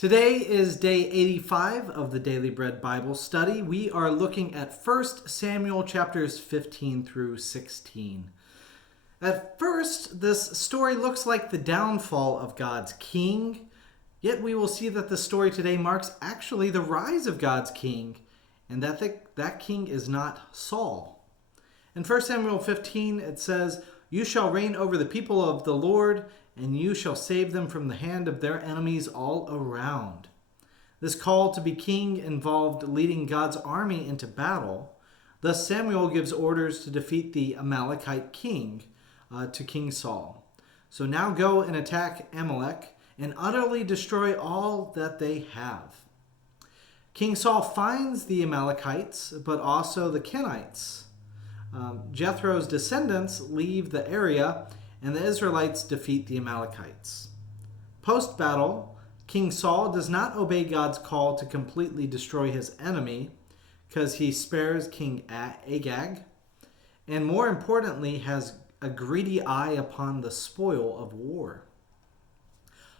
Today is day 85 of the Daily Bread Bible study. We are looking at 1 Samuel chapters 15 through 16. At first, this story looks like the downfall of God's king, yet we will see that the story today marks actually the rise of God's king, and that king is not Saul. In 1 Samuel 15, it says, "You shall reign over the people of the Lord, and you shall save them from the hand of their enemies all around." This call to be king involved leading God's army into battle. Thus Samuel gives orders to defeat the Amalekite king to King Saul. So now go and attack Amalek and utterly destroy all that they have. King Saul finds the Amalekites, but also the Kenites. Jethro's descendants leave the area, and the Israelites defeat the Amalekites. Post-battle, King Saul does not obey God's call to completely destroy his enemy, because he spares King Agag, and more importantly, has a greedy eye upon the spoil of war.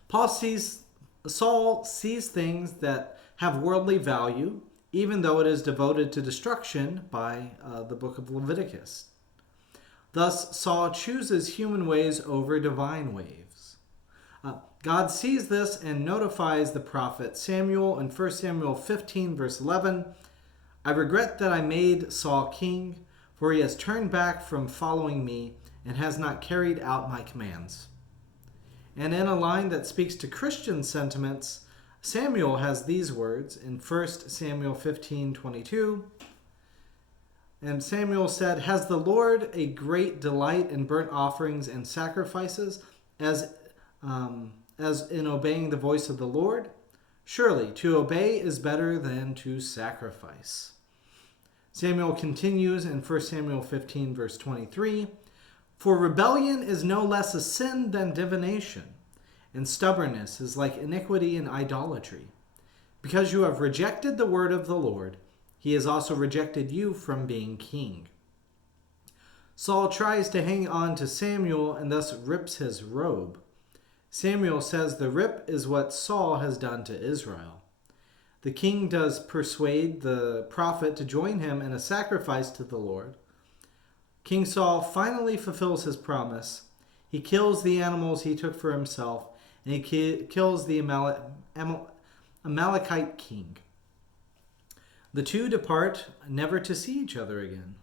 Saul sees things that have worldly value, even though it is devoted to destruction by the book of Leviticus. Thus, Saul chooses human ways over divine ways. God sees this and notifies the prophet Samuel in 1 Samuel 15, verse 11, "I regret that I made Saul king, for he has turned back from following me and has not carried out my commands." And in a line that speaks to Christian sentiments, Samuel has these words in 1 Samuel 15:22. And Samuel said, "Has the Lord a great delight in burnt offerings and sacrifices, as in obeying the voice of the Lord? Surely to obey is better than to sacrifice." Samuel continues in 1 Samuel 15, verse 23, "For rebellion is no less a sin than divination, and stubbornness is like iniquity and idolatry. Because you have rejected the word of the Lord, he has also rejected you from being king." Saul tries to hang on to Samuel and thus rips his robe. Samuel says the rip is what Saul has done to Israel. The king does persuade the prophet to join him in a sacrifice to the Lord. King Saul finally fulfills his promise. He kills the animals he took for himself, and he kills the Amalekite king. The two depart, never to see each other again.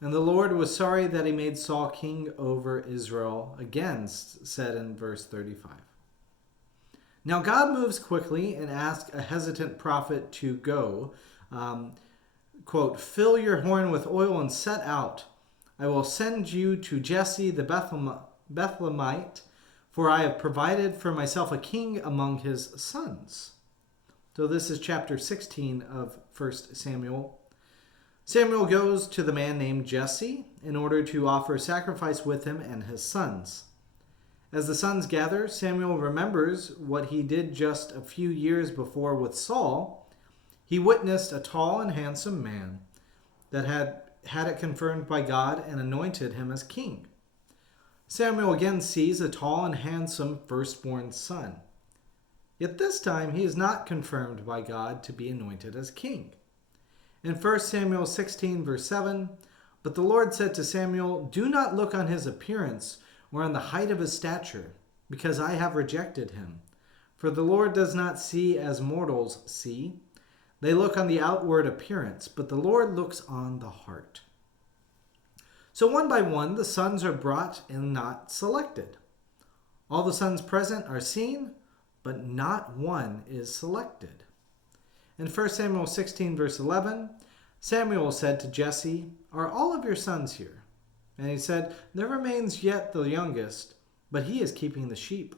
And the Lord was sorry that he made Saul king over Israel, again said in verse 35. Now God moves quickly and asks a hesitant prophet to go, quote, "Fill your horn with oil and set out. I will send you to Jesse the Bethlehemite, for I have provided for myself a king among his sons." So this is chapter 16 of 1 Samuel. Samuel goes to the man named Jesse in order to offer sacrifice with him and his sons. As the sons gather, Samuel remembers what he did just a few years before with Saul. He witnessed a tall and handsome man that had it confirmed by God and anointed him as king. Samuel again sees a tall and handsome firstborn son. Yet this time he is not confirmed by God to be anointed as king. In 1 Samuel 16, verse 7, "But the Lord said to Samuel, 'Do not look on his appearance or on the height of his stature, because I have rejected him. For the Lord does not see as mortals see. They look on the outward appearance, but the Lord looks on the heart.'" So one by one, the sons are brought and not selected. All the sons present are seen, but not one is selected. In 1 Samuel 16, verse 11, Samuel said to Jesse, "Are all of your sons here?" And he said, "There remains yet the youngest, but he is keeping the sheep."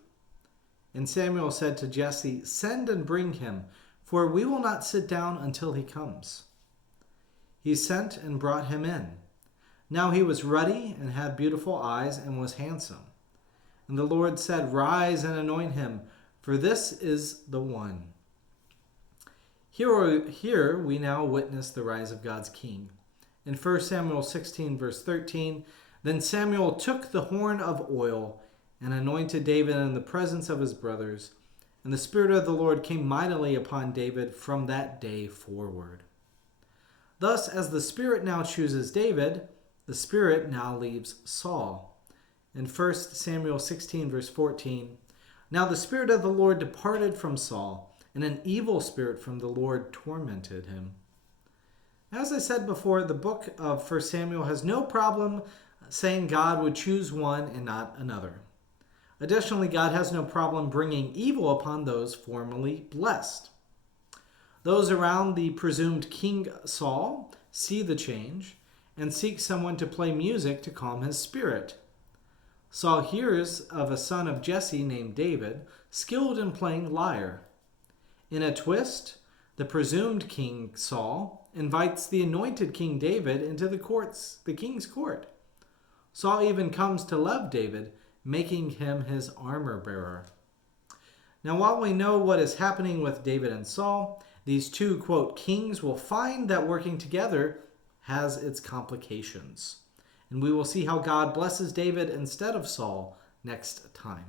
And Samuel said to Jesse, "Send and bring him, for we will not sit down until he comes." He sent and brought him in. Now he was ruddy and had beautiful eyes and was handsome. And the Lord said, "Rise and anoint him, for this is the one." Here we now witness the rise of God's king. In 1 Samuel 16, verse 13, "Then Samuel took the horn of oil and anointed David in the presence of his brothers. And the Spirit of the Lord came mightily upon David from that day forward. Thus, as the Spirit now chooses David, the Spirit now leaves Saul. In 1 Samuel 16, verse 14, now the Spirit of the Lord departed from Saul, and an evil spirit from the Lord tormented him. As I said before, the book of 1 Samuel has no problem saying God would choose one and not another. Additionally, God has no problem bringing evil upon those formerly blessed. Those around the presumed King Saul see the change and seek someone to play music to calm his spirit. Saul hears of a son of Jesse named David, skilled in playing lyre. In a twist, the presumed King Saul invites the anointed King David into the king's court. Saul even comes to love David, making him his armor bearer. Now, while we know what is happening with David and Saul, these two, quote, kings will find that working together has its complications. And we will see how God blesses David instead of Saul next time.